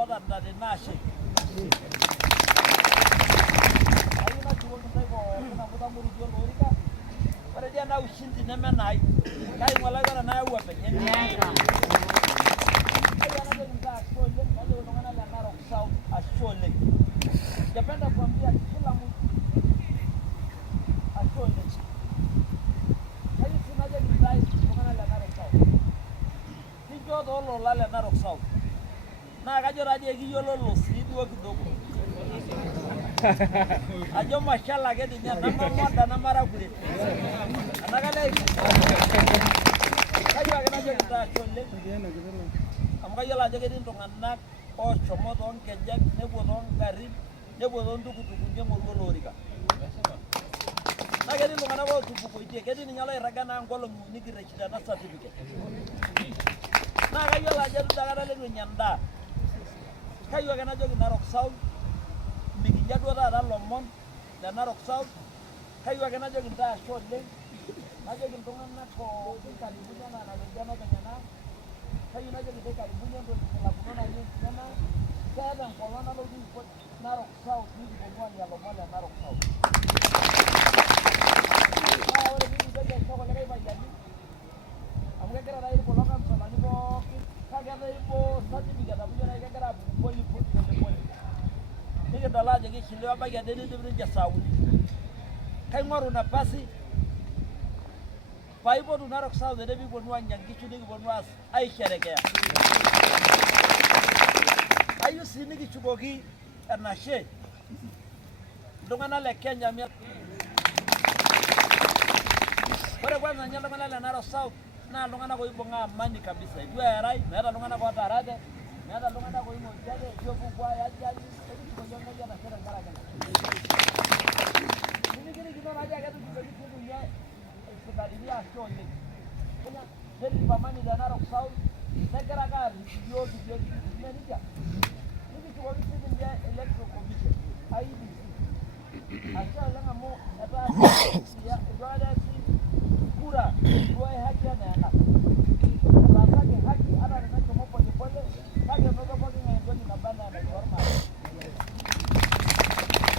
Tadi nasi. Ayo nak jual kita ko, kita buat muri jual muri ka. Pada dia nak usin di nama naik. Kaya mulai kalau naik apa pe? Ayo nak jadi kita asole, kalau orang nak nak roksau asole. Depende from dia kila mu asole. Ayo sini aja kita orang nak roksau. Tiga dolar lalu nak roksau. Na kajo raje gi yolo lo si duo kidogo ajo mashallah ke dinya nama moda nama ragure anagale kajo agana jo kita cholle am kajo la joge din to nganak o chomo don kejak ne bodon gari ne bodon dugu dugu je mo lori ka na ke din to ngana bo tubu ko ite ke din nyala ragana ngolo ni gi rechida na certificate na kajo la jadu daga le nyanda kayo kana jogi narok south migi jadwa da lomon da narok south kayo kana jogi ta sholle na jogi tongan na ko karibunya na jana kanyana kayo na jogi karibunya ndo la kunona ni kana kada kolona lo di narok south ni ko mo ya lomon da narok south ore ni da ko ko le ba jadi amga kera dai ko lokam so ni ko kaga dai ko sati biga da bunya ga kera poli nige dala jege shilwa ba ya dede debrin jasauli kai ngoru na pasi pai bodu narok saw de bi bonu anyang kichu de bonu as ai shereke ayu sini ki chugogi anashe dongana le Kenya mi bora kwanza nyanda ngana le narok saw na dongana ko ibonga mani kabisa jua rai na dongana ko tarade nada lunga ko imo jade jobu kwa ya jadi ko jonga jana sera ngara ini kino raja ga tu ko dunia sebadia shoni kuna dari pamani dana roksau negara ga video ini dia ini ko ini dia electro commission IBC asal langa mo apa ya doada si kura dua hajana